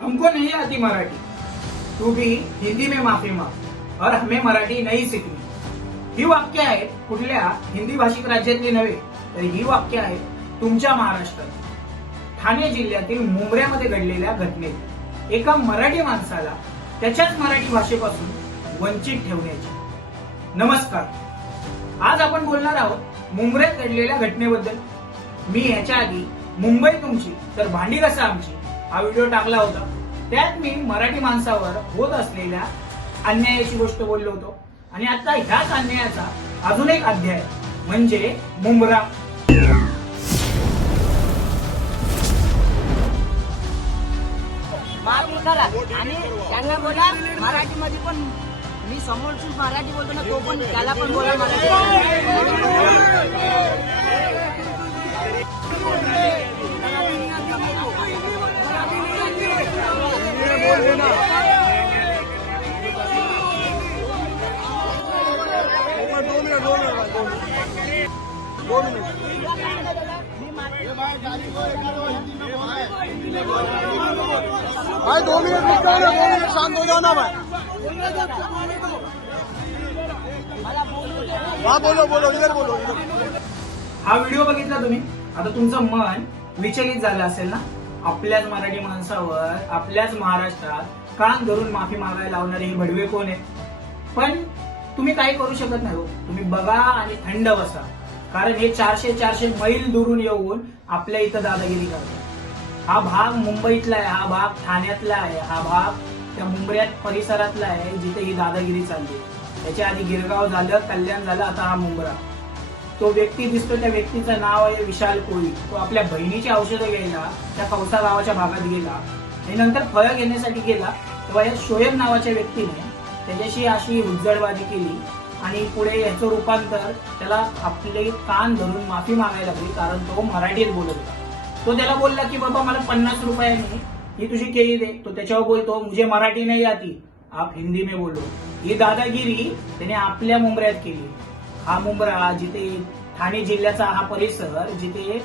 हमको नहीं आती मराठी। तू भी हिंदी में माफी माग और हमें मराठी नहीं सीखनी। ही वाक्य आहेत कुठल्या हिंदी भाषिक राज्यातली नव्हे तर ही वाक्य आहेत तुमच्या महाराष्ट्रात. ठाणे जिल्ह्यातील मुंबऱ्यामध्ये घडलेल्या घटनेत एका मराठी माणसाला त्याच्याच मराठी भाषेपासून वंचित ठेवण्याची. नमस्कार. आज आपण बोलणार आहोत मुंबऱ्यात घडलेल्या घटनेबद्दल. मी याच्या आधी मुंबई तुमची तर भांडी कसा आमची? हा व्हिडिओ टाकला होता. त्यात मी मराठी माणसावर होत असलेल्या अन्यायाची गोष्ट बोललो होतो. आणि आता ह्याच अन्यायाचा अजून एक अध्याय म्हणजे मुंबरा. आणि त्यांना बोला मराठीमध्ये पण मी समोरची मराठी बोलतो ना तो पण त्याला पण बोला मराठी. भाई दो मिनट रुक जाओ ना दो मिनट शांत हो जाओ ना भाई हा बोलो बोलो इधर बोलो हा व्हिडिओ बघितला तुम्ही. आता तुमचं मन विचलित झालं असेल ना? आपल्याच मराठी माणसावर आपल्याच महाराष्ट्रात कान धरून माफी मागायला लावणारे हे भडवे कोण आहेत? पण तुम्ही काही करू शकत नाही हो. तुम्ही बघा आणि थंड बसा. कारण हे चारशे चारशे मैल दुरून येऊन आपल्या इथं दादागिरी करतात. हा भाग मुंबईतला आहे हा भाग ठाण्यातला आहे हा भाग त्या मुंबईत परिसरातला आहे जिथे ही दादागिरी चालली आहे. त्याच्या आधी गिरगाव झालं कल्याण झालं आता हा मुंबरा. तो व्यक्ती दिसतो त्या व्यक्तीचं नाव आहे विशाल कोळी. तो आपल्या बहिणीची औषधं घ्यायला त्या कौसा गावाच्या भागात गेला. आणि नंतर फळं घेण्यासाठी गेला. तेव्हा या शोएब नावाच्या व्यक्तीने त्याच्याशी अशी उज्जडबाजी केली आणि पुढे याचं रूपांतर त्याला आपले कान धरून माफी मागायला लागली कारण तो मराठीत बोलत होता. तो त्याला बोलला की बाबा मला पन्नास रुपयाने ही तुझी केळी दे. तो त्याच्यावर बोलतो मुझे मराठी नाही आती. आप हिंदी में बोलो. ही दादागिरी त्याने आपल्या मुंबऱ्यात केली. हा मुंब्रा जिथे ठाणे जिल्ह्याचा हा परिसर जिथे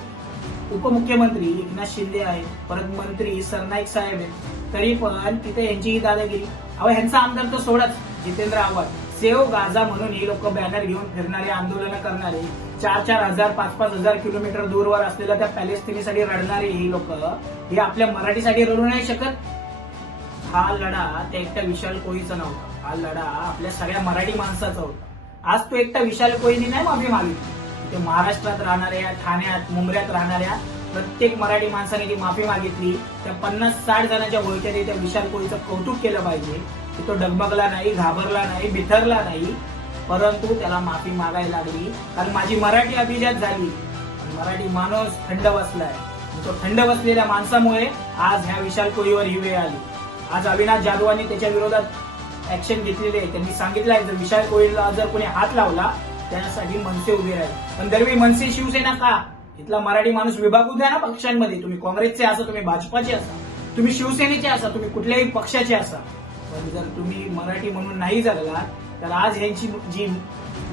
उपमुख्यमंत्री एकनाथ शिंदे आहेत परत मंत्री सरनाईक साहेब आहेत तरी पण तिथे यांची ही दादागिरी. अहो ह्यांचा आमदार तर सोडाच जितेंद्र आव्हाड. सेव गाजा म्हणून ही लोक बॅनर घेऊन फिरणारे आंदोलन करणारे चार चार हजार पाच पाच हजार किलोमीटर दूरवर असलेल्या त्या पॅलेस्टिनीसाठी रडणारे ही लोक हे आपल्या मराठीसाठी रडू नाही शकत. हा लढा त्या एकट्या विशाल कोळीचा नव्हता. हा लढा आपल्या सगळ्या मराठी माणसाचा होता. आज तो एकटा विशाल कोळीने नाही माफी मागितली ते महाराष्ट्रात राहणाऱ्या ठाण्यात मुंबऱ्यात राहणाऱ्या प्रत्येक मराठी माणसाने ती माफी मागितली. त्या पन्नास साठ जणांच्या ओळख्याने त्या विशाल कोहलीचं कौतुक केलं पाहिजे. की तो डगमगला नाही घाबरला नाही बिथरला नाही. परंतु त्याला माफी मागायला लागली. कारण माझी मराठी अभिजात झाली. मराठी माणूस थंड बसलाय. तो थंड बसलेल्या माणसामुळे आज ह्या विशाल कोहलीवर ही वेळ आली. आज अविनाश जाधवांनी त्याच्या विरोधात ऍक्शन घेतलेली आहे त्यांनी सांगितलं आहे जर विशाल कोळीला जर कोणी हात लावला त्यासाठी मनसे उभे राहील. पण दरवेळी मनसे शिवसेना का? इथला मराठी माणूस विभागू द्या ना पक्षांमध्ये. तुम्ही काँग्रेसचे असा तुम्ही भाजपाचे असा. तुम्ही शिवसेनेचे असा तुम्ही कुठल्याही पक्षाचे असा. पण जर तुम्ही मराठी म्हणून नाही जगला तर आज ह्यांची जी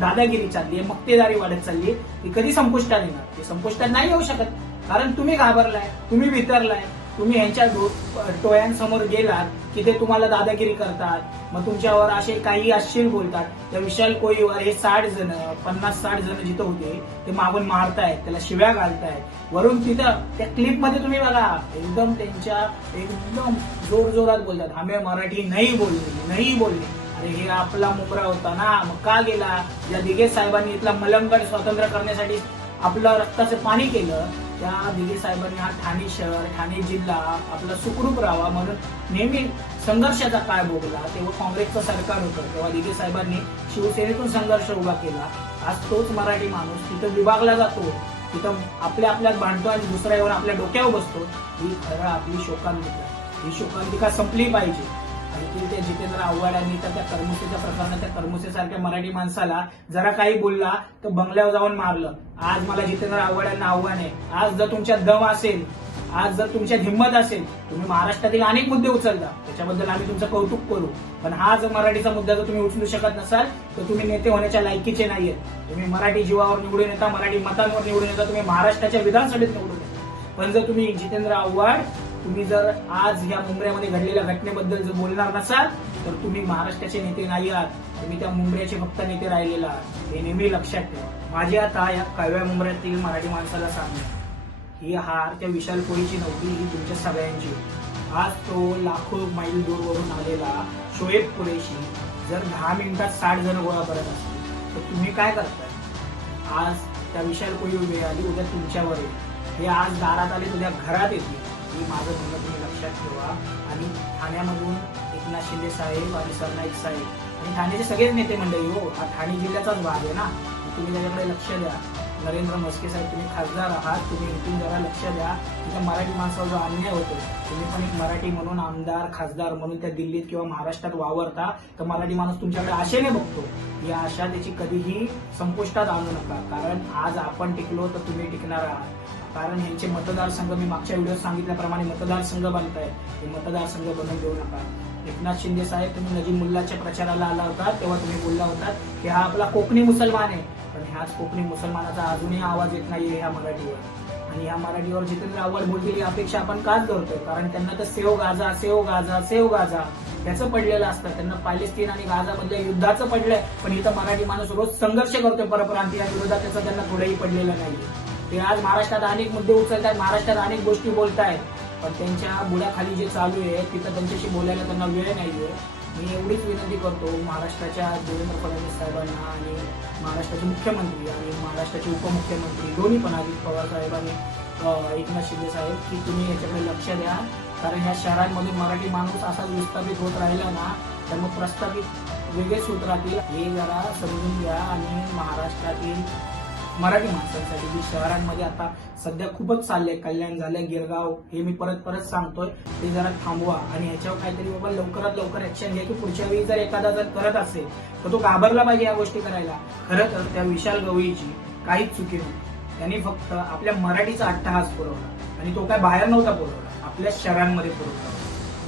दादागिरी चालली आहे मक्तेदारी वाढत चालली आहे ती कधी संपुष्टात येणार? ते संपुष्टात नाही येऊ शकत. कारण तुम्ही घाबरलाय तुम्ही वितरलाय तुम्ही ह्यांच्या डो- टोळ्यांसमोर गेलात की ते तुम्हाला दादागिरी करतात मग तुमच्यावर असे काही अश्लील बोलतात. त्या विशाल कोळीवर हे साठ जण पन्नास साठ जण जिथं होते ते मागून मारतायत त्याला शिव्या घालतायत. वरून तिथं त्या क्लिपमध्ये तुम्ही बघा एकदम त्यांच्या एकदम जोर जोरात बोलतात. आम्ही मराठी नाही बोलली नाही बोलली. अरे हे आपला मुकरा होता ना मग का गेला? या दिगे साहेबांनी इथला मलंगड स्वतंत्र करण्यासाठी आपलं रक्ताचं पाणी केलं. त्या दिलीप साहेबांनी हा ठाणे शहर ठाणे जिल्हा आपला सुखरूप राहावा. म्हणून नेहमी संघर्षाचा काय भोगला. तेव्हा काँग्रेसचं सरकार होतं. तेव्हा दिलीप साहेबांनी शिवसेनेतून संघर्ष उभा केला. आज तोच मराठी माणूस तिथं विभागला जातो. तिथं आपल्या आपल्यात भांडतो आणि दुसऱ्या आपल्या डोक्यावर बसतो. ही खरं आपली शोकांतिका. ही शोकांतिका संपली पाहिजे. आणि ते त्या जितेंद्र आव्हाडांनी तर त्या कर्मुसेच्या प्रकरणात त्या कर्मुसेसारख्या मराठी माणसाला जरा काही बोलला तर बंगल्यावर जाऊन मारलं. आज मला जितेंद्र आव्हाडांना आव्हान आहे. आज जर तुमच्या दम असेल आज जर तुमच्या हिंमत असेल तुम्ही महाराष्ट्रातील अनेक मुद्दे उचलता. त्याच्याबद्दल आम्ही तुमचं कौतुक करू. पण हा जर मराठीचा मुद्दा जर तुम्ही उचलू शकत नसाल तर तुम्ही नेते होण्याच्या लायकीचे नाहीये. तुम्ही मराठी जीवावर निवडून येता मराठी मतांवर निवडून येता तुम्ही महाराष्ट्राच्या विधानसभेत निवडून येता. पण जर तुम्ही जितेंद्र आव्हाड तुम्ही जर आज या मुंबऱ्यामध्ये घडलेल्या घटनेबद्दल जर बोलणार नसाल तर तुम्ही महाराष्ट्राचे नेते नाही आहात तुम्ही त्या मुंबऱ्याचे फक्त नेते राहिलेला आहात. हे नेहमी लक्षात ठेवा. माझी आता या काव्या मुंबऱ्यातील मराठी माणसाला सांगणे ही हार त्या विशाल कोळीची नव्हती ही तुमच्या सगळ्यांची आज तो लाखो माईल दूरवरून आलेला शोएब कुरेशी जर दहा मिनिटात साठ जण गोळा करत असतील तर तुम्ही काय करताय? आज त्या विशाल कोळी उभी आली उद्या तुमच्यावर येईल. हे आज दारात आले उद्या घरात येतील. हे माझं म्हणणं तुम्ही लक्षात ठेवा. आणि ठाण्यामधून एकनाथ शिंदे साहेब आणि सरनाईक साहेब. आणि ठाण्याचे सगळेच नेते मंडळी हो हा ठाणे जिल्ह्याचाच भाग आहे ना. तुम्ही त्याच्याकडे लक्ष द्या. नरेंद्र मस्के साहेब तुम्ही खासदार आहात. तुम्ही इथून जरा लक्ष द्या. तिथं मराठी माणसावर जो अन्याय होतो तुम्ही पण एक मराठी म्हणून आमदार खासदार म्हणून त्या दिल्लीत किंवा महाराष्ट्रात वावरता तर मराठी माणूस तुमच्याकडे आशेने बघतो. ही आशा त्याची कधीही संपुष्टात आणू नका. कारण आज आपण टिकलो तर तुम्ही टिकणार आहात. कारण यांचे मतदारसंघ मी मागच्या व्हिडिओत सांगितल्याप्रमाणे मतदारसंघ बांधतायत हे मतदारसंघ बनवून देऊ नका. एकनाथ शिंदे साहेब तुम्ही नजीब मुल्लाच्या प्रचाराला आला होता तेव्हा तुम्ही बोलला होता की हा आपला कोकणी मुसलमान आहे. पण ह्याच कोकणी मुसलमानाचा अजूनही आवाज येत नाहीये ह्या मराठीवर. आणि ह्या मराठीवर जितेंद्र आव्हाड बोलतील ही अपेक्षा आपण काच धरतोय कारण त्यांना तर save Gaza save Gaza save Gaza त्याचं पडलेलं असतं. त्यांना पॅलेस्तीन आणि गाजामधल्या युद्धाचं पडलंय. पण इथं मराठी माणूस रोज संघर्ष करतोय. परप्रांतीय विरोधात त्याचं त्यांना थोडंही पडलेलं नाही ते आज महाराष्ट्रात अनेक मुद्दे उचलतात महाराष्ट्रात अनेक गोष्टी बोलतायत. पण त्यांच्या बुडाखाली जे चालू आहे तिथं त्यांच्याशी बोलायला त्यांना वेळ नाहीये. मी एवढीच विनंती करतो महाराष्ट्राच्या देवेंद्र फडणवीस साहेबांना आणि महाराष्ट्राचे मुख्यमंत्री आणि महाराष्ट्राचे उपमुख्यमंत्री दोन्ही पण अजित पवार साहेब आणि एकनाथ शिंदे साहेब की तुम्ही याच्याकडे लक्ष द्या. कारण ह्या शहरांमध्ये मराठी माणूस असा विस्थापित होत राहिला ना तर मग प्रस्थापित वेगळेच होत राहतील. हे जरा समजून घ्या आणि महाराष्ट्रातील मराठी माणसांसाठी जी शहरांमध्ये आता सध्या खूपच चाललंय कल्याण झालं गिरगाव हे मी परत परत सांगतोय ते जरा थांबवा आणि याच्यावर काहीतरी बाबा लवकरात लवकर ऍक्शन घ्या की पुढच्या वेळी जर एखादा जर करत असेल तर तो घाबरला पाहिजे या गोष्टी करायला. खरं तर त्या विशाल गवळीची काहीच चुकी नव्हती त्यांनी फक्त आपल्या मराठीचा अट्टहास पुरवला आणि तो काय बाहेर नव्हता पुरवला आपल्या शहरांमध्ये पुरवला.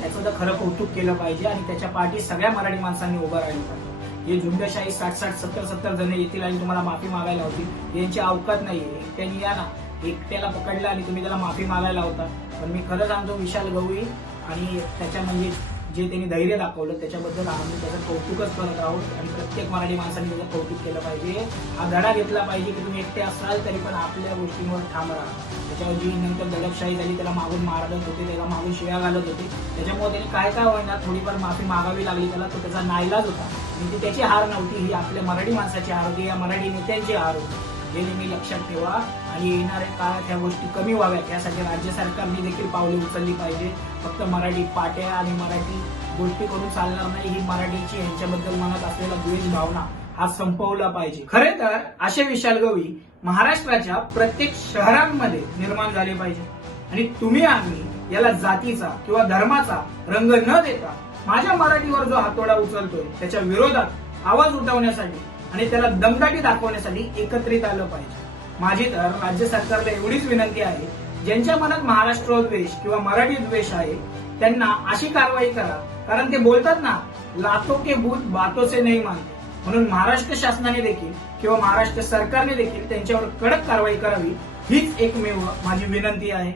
त्याचं तर खरं कौतुक केलं पाहिजे आणि त्याच्या पाठी सगळ्या मराठी माणसांनी उभं राहिलं पाहिजे. हे झुंडशाही साठ साठ सत्तर सत्तर जण येतील आणि तुम्हाला माफी मागायला होती यांची अवकात नाहीये. एकट्याने या ना. एकट्याला पकडलं आणि तुम्ही त्याला माफी मागायला होता. पण मी खरं सांगतो विशाल गवळी आणि त्याच्या म्हणजे जे त्यांनी धैर्य दाखवलं त्याच्याबद्दल आम्ही त्याचं कौतुकच करत आहोत आणि प्रत्येक मराठी माणसाने त्याचं कौतुक केलं पाहिजे. हा धडा घेतला पाहिजे की तुम्ही एकटे असाल तरी पण आपल्या गोष्टींवर ठाम राहा. त्याच्यावर जी नंतर दडपशाही झाली त्याला मागून मारत होते त्याला मागून शिव्या घालत होते. त्याच्यामुळे त्याने काय काय होईना थोडीफार माफी मागावी लागली त्याला तो त्याचा नाईलाज होता. आणि ती त्याची हार नव्हती ही आपल्या मराठी माणसाची हार होती या मराठी नेत्यांची हार होती. हे नेहमी लक्षात ठेवा. आणि येणाऱ्या काळात ह्या गोष्टी कमी व्हाव्यात. यासाठी राज्य सरकारने देखील पावले उचलली पाहिजे. फक्त मराठी पाट्या आणि मराठी गोष्टी करून चालणार नाही ही मराठीची यांच्याबद्दल मनात असलेला द्वेष भावना हा संपवला पाहिजे. खरे तर असे विशाल गवी महाराष्ट्राच्या प्रत्येक शहरांमध्ये निर्माण झाले पाहिजे. आणि तुम्ही आम्ही याला जातीचा किंवा धर्माचा रंग न देता माझ्या मराठीवर जो हातोडा उचलतोय त्याच्या विरोधात आवाज उठवण्यासाठी आणि त्याला दमदाटी दाखवण्यासाठी एकत्रित आलं पाहिजे. माझी तर राज्य सरकारला एवढीच विनंती आहे ज्यांच्या मनात महाराष्ट्र द्वेष किंवा मराठी द्वेष आहे त्यांना अशी कारवाई करा. कारण ते बोलतात ना लातो के भूत बातो से नाही मानते. म्हणून महाराष्ट्र शासनाने देखील किंवा महाराष्ट्र सरकारने देखील त्यांच्यावर कडक कारवाई करावी हीच एकमेव माझी विनंती आहे.